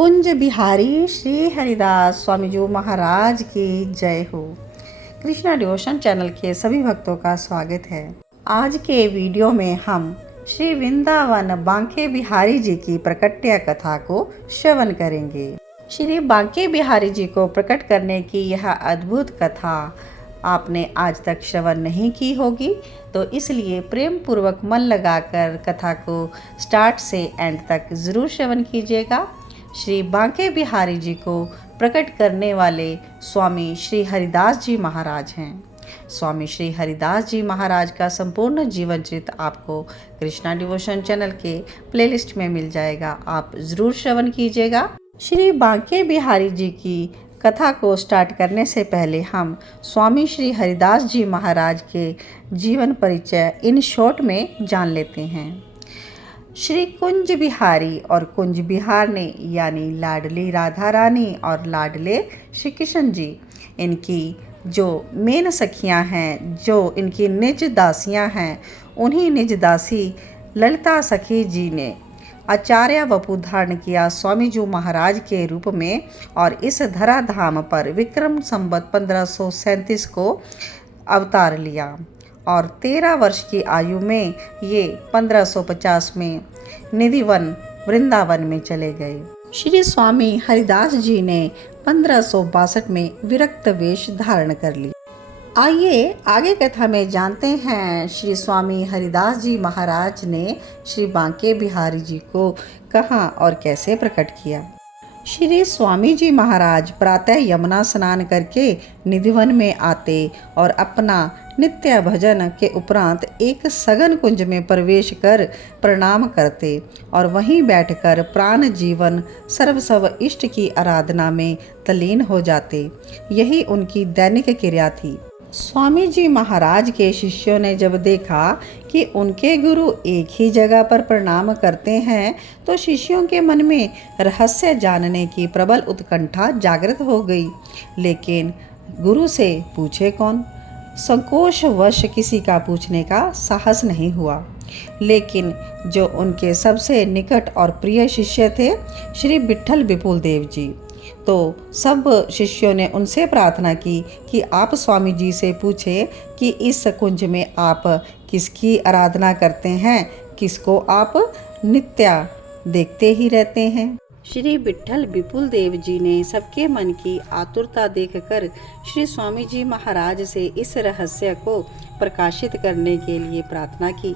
कुंज बिहारी श्री हरिदास स्वामी जी महाराज की जय हो। कृष्णा डिवोशन चैनल के सभी भक्तों का स्वागत है। आज के वीडियो में हम श्री वृंदावन बांके बिहारी जी की प्रकट्य कथा को श्रवण करेंगे। श्री बांके बिहारी जी को प्रकट करने की यह अद्भुत कथा आपने आज तक श्रवण नहीं की होगी, तो इसलिए प्रेम पूर्वक मन लगाकर कथा को स्टार्ट से एंड तक ज़रूर श्रवण कीजिएगा। श्री बांके बिहारी जी को प्रकट करने वाले स्वामी श्री हरिदास जी महाराज हैं। स्वामी श्री हरिदास जी महाराज का संपूर्ण जीवन चरित्र आपको कृष्णा डिवोशन चैनल के प्लेलिस्ट में मिल जाएगा, आप ज़रूर श्रवण कीजिएगा। श्री बांके बिहारी जी की कथा को स्टार्ट करने से पहले हम स्वामी श्री हरिदास जी महाराज के जीवन परिचय इन शॉर्ट में जान लेते हैं। श्री कुंज बिहारी और कुंज बिहार ने यानी लाडली राधा रानी और लाडले श्री कृष्ण जी, इनकी जो मेन सखियां हैं, जो इनकी निज दासियां हैं, उन्हीं निज दासी ललिता सखी जी ने आचार्य वपु धारण किया स्वामी जी महाराज के रूप में और इस धराधाम पर विक्रम संवत 1537 को अवतार लिया और 13 वर्ष की आयु में ये 1550 में निधिवन वृंदावन में चले गए। श्री स्वामी हरिदास जी ने 1562 में विरक्त वेश धारण कर लिया। आइए आगे कथा में जानते हैं श्री स्वामी हरिदास जी महाराज ने श्री बांके बिहारी जी को कहाँ और कैसे प्रकट किया। श्री स्वामी जी महाराज प्रातः यमुना स्नान करके निधिवन में आते और अपना नित्य भजन के उपरांत एक सघन कुंज में प्रवेश कर प्रणाम करते और वहीं बैठकर प्राण जीवन सर्वस्व इष्ट की आराधना में तल्लीन हो जाते। यही उनकी दैनिक क्रिया थी। स्वामी जी महाराज के शिष्यों ने जब देखा कि उनके गुरु एक ही जगह पर प्रणाम करते हैं, तो शिष्यों के मन में रहस्य जानने की प्रबल उत्कंठा जागृत हो गई, लेकिन गुरु से पूछे कौन। संकोचवश किसी का पूछने का साहस नहीं हुआ, लेकिन जो उनके सबसे निकट और प्रिय शिष्य थे श्री विट्ठल विपुल देव जी, तो सब शिष्यों ने उनसे प्रार्थना की कि आप स्वामी जी से पूछे कि इस कुंज में आप किसकी आराधना करते हैं, किसको आप नित्य देखते ही रहते हैं। श्री विट्ठल विपुल देव जी ने सबके मन की आतुरता देखकर श्री स्वामी जी महाराज से इस रहस्य को प्रकाशित करने के लिए प्रार्थना की।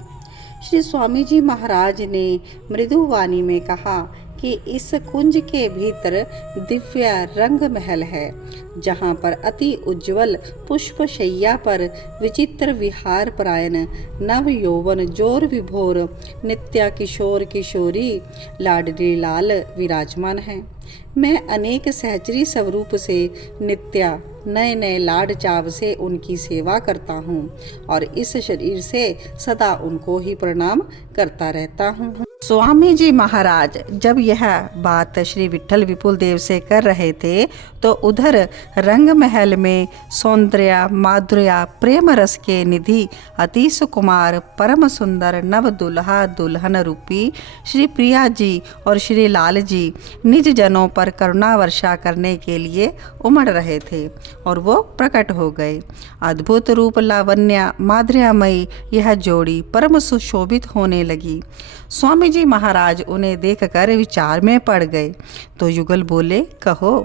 श्री स्वामी जी महाराज ने मृदु वाणी में कहा कि इस कुंज के भीतर दिव्य रंग महल है, जहाँ पर अति उज्जवल पुष्प शैया पर विचित्र विहार परायण नव यौवन जोर विभोर नित्या किशोर किशोरी लाडली लाल विराजमान है। मैं अनेक सहचरी स्वरूप से नित्या नए नए लाड चाव से उनकी सेवा करता हूँ और इस शरीर से सदा उनको ही प्रणाम करता रहता हूँ। स्वामी जी महाराज जब यह बात श्री विट्ठल विपुल देव से कर रहे थे, तो उधर रंग महल में सौंदर्य माधुर्य प्रेम रस के निधि अति सुकुमार परम सुंदर नव दुल्हा दुल्हन रूपी श्री प्रिया जी और श्री लाल जी निज जनों पर करुणा वर्षा करने के लिए उमड़ रहे थे और वो प्रकट हो गए। अद्भुत रूप लावण्य माधुर्यमयी यह जोड़ी परम सुशोभित होने लगी। स्वामी जी महाराज उन्हें देखकर विचार में पड़ गए, तो युगल बोले, कहो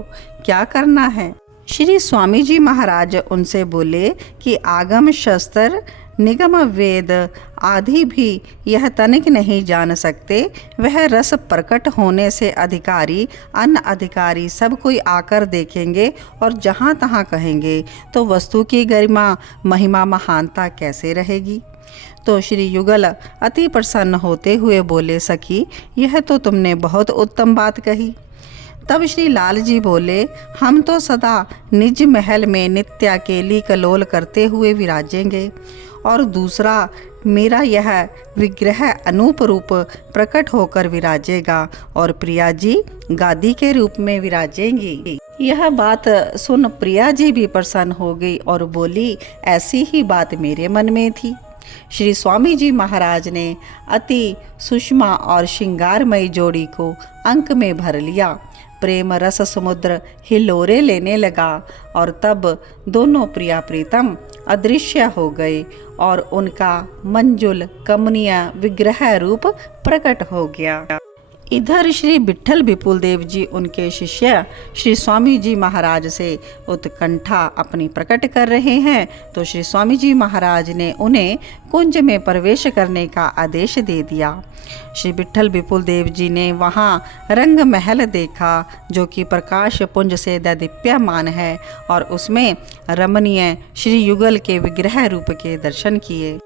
क्या करना है। श्री स्वामी जी महाराज उनसे बोले कि आगम शस्त्र निगम वेद आदि भी यह तनिक नहीं जान सकते। वह रस प्रकट होने से अधिकारी अन्य अधिकारी सब कोई आकर देखेंगे और जहाँ तहाँ कहेंगे, तो वस्तु की गरिमा महिमा महानता कैसे रहेगी। तो श्री युगल अति प्रसन्न होते हुए बोले, सखी यह तो तुमने बहुत उत्तम बात कही। तब श्री लाल जी बोले, हम तो सदा निज महल में नित्या केली कलोल करते हुए विराजेंगे और दूसरा मेरा यह विग्रह अनूप रूप प्रकट होकर विराजेगा और प्रिया जी गादी के रूप में विराजेंगी। यह बात सुन प्रिया जी भी प्रसन्न हो गई और बोली, ऐसी ही बात मेरे मन में थी। श्री स्वामी जी महाराज ने अति सुषमा और श्रृंगारमयी जोड़ी को अंक में भर लिया। प्रेम रस समुद्र हिलोरे लेने लगा और तब दोनों प्रिया प्रीतम अदृश्य हो गए और उनका मंजुल कमनीय विग्रह रूप प्रकट हो गया। इधर श्री विट्ठल विपुल देव जी उनके शिष्य श्री स्वामी जी महाराज से उत्कंठा अपनी प्रकट कर रहे हैं, तो श्री स्वामी जी महाराज ने उन्हें कुंज में प्रवेश करने का आदेश दे दिया। श्री विट्ठल विपुल देव जी ने वहाँ रंग महल देखा जो कि प्रकाश पुंज से दैदीप्यमान है और उसमें रमणीय श्री युगल के विग्रह रूप के दर्शन किए।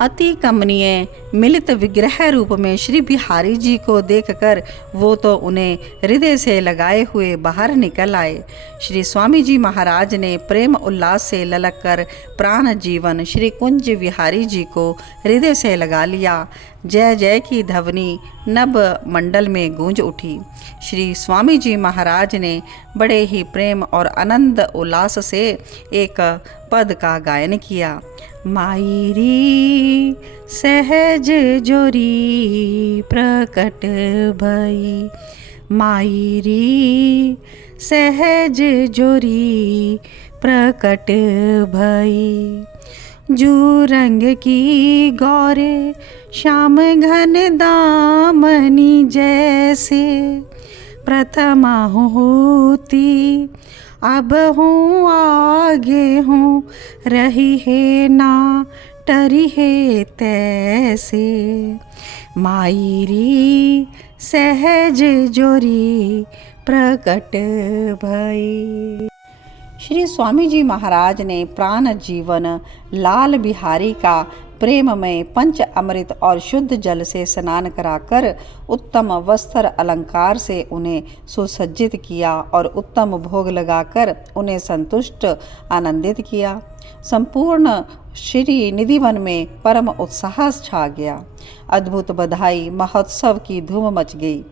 अति कमनीय मिलित विग्रह रूप में श्री बिहारी जी को देखकर वो तो उन्हें हृदय से लगाए हुए बाहर निकल आए। श्री स्वामी जी महाराज ने प्रेम उल्लास से ललक कर प्राण जीवन श्री कुंज बिहारी जी को हृदय से लगा लिया। जय जय की ध्वनि नभ मंडल में गूंज उठी। श्री स्वामी जी महाराज ने बड़े ही प्रेम और आनंद उल्लास से एक पद का गायन किया। मायरी सहज जोरी प्रकट भई, मायरी सहज जोरी प्रकट भई। जू रंग की गौरे श्याम घन दामनी जैसे, प्रथमा होती अब हूँ आगे हूँ, रही है ना टरी है तैसे। मायरी सहज जोरी प्रकट भई। श्री स्वामी जी महाराज ने प्राण जीवन लाल बिहारी का प्रेममय पंच अमृत और शुद्ध जल से स्नान कराकर उत्तम वस्त्र अलंकार से उन्हें सुसज्जित किया और उत्तम भोग लगाकर उन्हें संतुष्ट आनंदित किया। संपूर्ण श्री निधिवन में परम उत्साह छा गया। अद्भुत बधाई महोत्सव की धूम मच गई।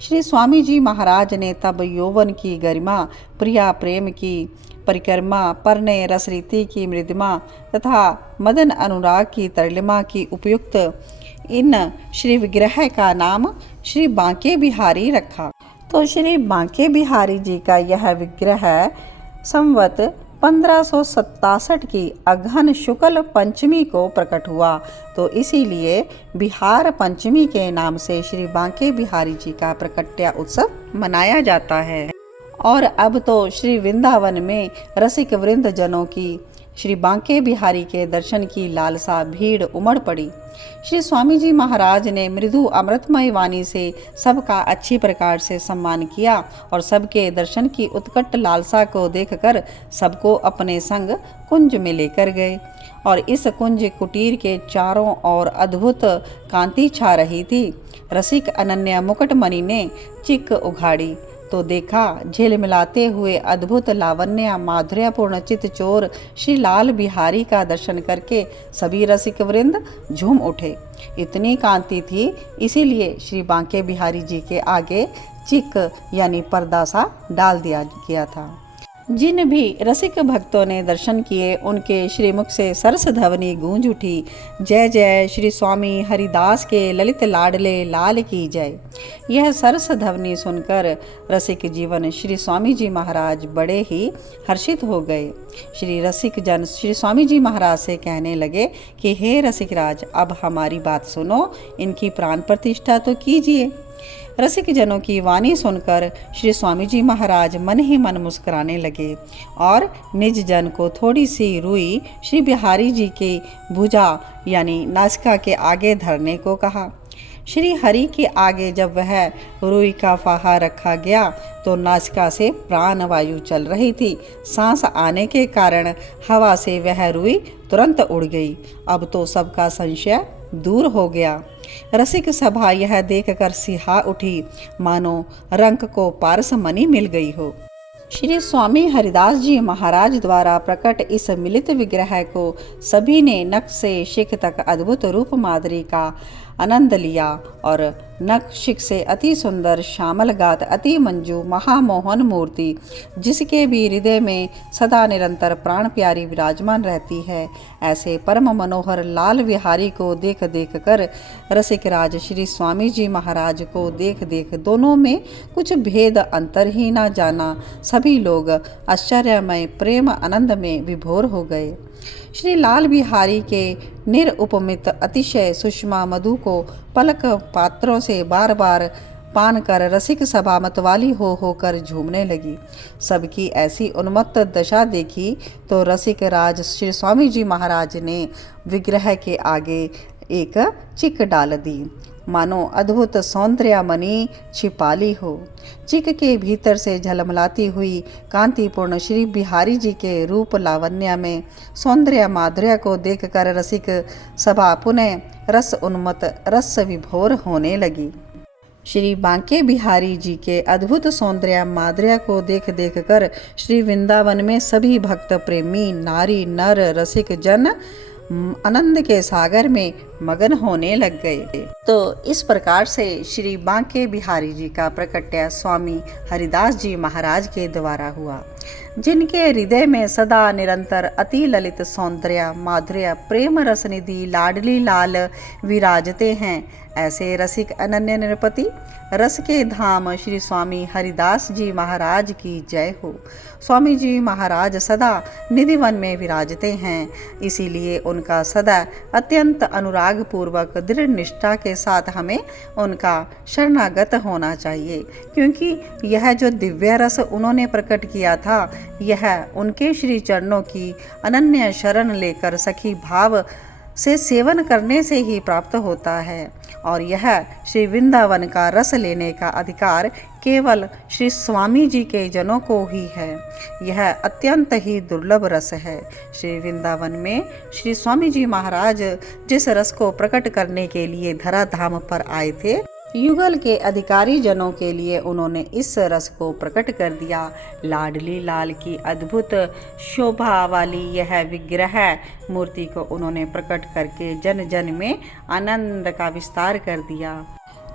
श्री स्वामी जी महाराज ने तब यौवन की गरिमा, प्रिया प्रेम की परिक्रमा, परने रसरीति की मृदिमा तथा मदन अनुराग की तरिलिमा की उपयुक्त इन श्री विग्रह का नाम श्री बांके बिहारी रखा। तो श्री बांके बिहारी जी का यह विग्रह संवत 1567 की अगहन शुक्ल पंचमी को प्रकट हुआ, तो इसीलिए बिहार पंचमी के नाम से श्री बांके बिहारी जी का प्रकट्य उत्सव मनाया जाता है। और अब तो श्री वृंदावन में रसिक वृंद जनों की श्री बांके बिहारी के दर्शन की लालसा भीड़ उमड़ पड़ी। श्री स्वामी जी महाराज ने मृदु अमृतमय वाणी से सबका अच्छी प्रकार से सम्मान किया और सबके दर्शन की उत्कट लालसा को देखकर सबको अपने संग कुंज में लेकर गए। और इस कुंज कुटीर के चारों ओर अद्भुत कांति छा रही थी। रसिक अनन्या मुकुटमणि ने चिक उघाड़ी तो देखा झिलमिलाते हुए अद्भुत लावण्य माधुर्यपूर्ण चितचोर श्री लाल बिहारी का दर्शन करके सभी रसिक वृंद झूम उठे। इतनी कांति थी, इसीलिए श्री बांके बिहारी जी के आगे चिक यानी पर्दा सा डाल दिया गया था। जिन भी रसिक भक्तों ने दर्शन किए उनके श्रीमुख से सरस ध्वनि गूंज उठी। जय जय श्री स्वामी हरिदास के ललित लाडले लाल की जय। यह सरस ध्वनि सुनकर रसिक जीवन श्री स्वामी जी महाराज बड़े ही हर्षित हो गए। श्री रसिक जन श्री स्वामी जी महाराज से कहने लगे कि हे रसिक राज, अब हमारी बात सुनो, इनकी प्राण प्रतिष्ठा तो कीजिए। रसिक जनों की वाणी सुनकर श्री स्वामी जी महाराज मन ही मन मुस्कुराने लगे और निज जन को थोड़ी सी रुई श्री बिहारी जी की भुजा यानी नासिका के आगे धरने को कहा। श्री हरि के आगे जब वह रुई का फाहा रखा गया तो नासिका से प्राण वायु चल रही थी। सांस आने के कारण हवा से वह रुई तुरंत उड़ गई। अब तो सबका संशय दूर हो गया। रसिक सभा यह देखकर सिहा उठी, मानो रंक को पारस मणि मिल गई हो। श्री स्वामी हरिदास जी महाराज द्वारा प्रकट इस मिलित विग्रह को सभी ने नख से शिख तक अद्भुत रूप माधुरी का आनंद लिया और नखशिख से अति सुंदर श्यामल गात अति मंजू महामोहन मूर्ति, जिसके भी हृदय में सदा निरंतर प्राण प्यारी विराजमान रहती है, ऐसे परम मनोहर लाल विहारी को देख देख कर रसिक राज श्री स्वामी जी महाराज को देख देख दोनों में कुछ भेद अंतर ही न जाना सभी लोग आश्चर्यमय प्रेम आनंद में विभोर हो गए। श्री लाल बिहारी के निरुपमित अतिशय सुषमा मधु को पलक पात्रों से बार बार पान कर रसिक सभा मतवाली हो होकर झूमने लगी। सबकी ऐसी उन्मत्त दशा देखी तो रसिक राज श्री स्वामी जी महाराज ने विग्रह के आगे एक चिक डाल दी, मानो अद्भुत सौंदर्यमणि छिपाली हो। चिक के भीतर से झलमलाती हुई कांतिपूर्ण श्री बिहारी जी के रूप लावण्य में सौंदर्य माधुर्य को देखकर रसिक सभा पुनः रस उन्मत्त रस विभोर होने लगी। श्री बांके बिहारी जी के अद्भुत सौंदर्य माधुर्य को देख देख कर श्री वृंदावन में सभी भक्त प्रेमी नारी नर रसिक जन आनंद के सागर में मगन होने लग गए। तो इस प्रकार से श्री बांके बिहारी जी का प्रकट्य स्वामी हरिदास जी महाराज के द्वारा हुआ, जिनके हृदय में सदा निरंतर अति ललित सौंदर्य माधुर्य प्रेम रसनिधि लाडली लाल विराजते हैं। ऐसे रसिक अनन्य निरपति रस के धाम श्री स्वामी हरिदास जी महाराज की जय हो। स्वामी जी महाराज सदा निधिवन में विराजते हैं, इसीलिए उनका सदा अत्यंत अनुराग पूर्वक दृढ़ निष्ठा के साथ हमें उनका शरणागत होना चाहिए, क्योंकि यह जो दिव्य रस उन्होंने प्रकट किया था यह उनके श्री चरणों की अनन्य शरण लेकर सखी भाव से सेवन करने से ही प्राप्त होता है, और यह श्री वृंदावन का रस लेने का अधिकार केवल श्री स्वामी जी के जनों को ही है। यह अत्यंत ही दुर्लभ रस है। श्री वृंदावन में श्री स्वामी जी महाराज जिस रस को प्रकट करने के लिए धराधाम पर आए थे, युगल के अधिकारी जनों के लिए उन्होंने इस रस को प्रकट कर दिया। लाडली लाल की अद्भुत शोभा वाली यह विग्रह मूर्ति को उन्होंने प्रकट करके जन जन में आनंद का विस्तार कर दिया।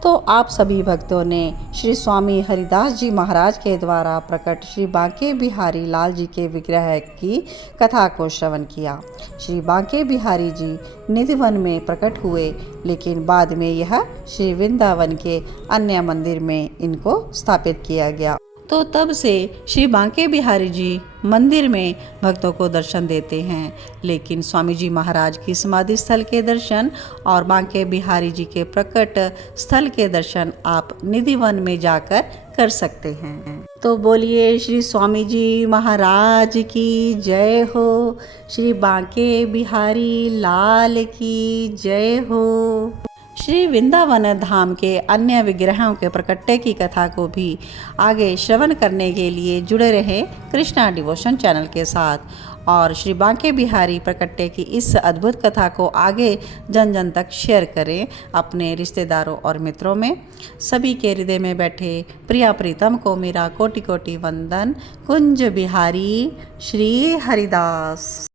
तो आप सभी भक्तों ने श्री स्वामी हरिदास जी महाराज के द्वारा प्रकट श्री बांके बिहारी लाल जी के विग्रह की कथा को श्रवण किया। श्री बांके बिहारी जी निधिवन में प्रकट हुए, लेकिन बाद में यह श्री वृंदावन के अन्य मंदिर में इनको स्थापित किया गया। तो तब से श्री बांके बिहारी जी मंदिर में भक्तों को दर्शन देते हैं, लेकिन स्वामी जी महाराज की समाधि स्थल के दर्शन और बांके बिहारी जी के प्रकट स्थल के दर्शन आप निधिवन में जाकर कर सकते हैं। तो बोलिए श्री स्वामी जी महाराज की जय हो, श्री बांके बिहारी लाल की जय हो। श्री वृंदावन धाम के अन्य विग्रहों के प्रकट्य की कथा को भी आगे श्रवण करने के लिए जुड़े रहें कृष्णा डिवोशन चैनल के साथ, और श्री बांके बिहारी प्रकट्य की इस अद्भुत कथा को आगे जन जन तक शेयर करें अपने रिश्तेदारों और मित्रों में। सभी के हृदय में बैठे प्रिया प्रीतम को मेरा कोटि कोटि वंदन। कुंज बिहारी श्री हरिदास।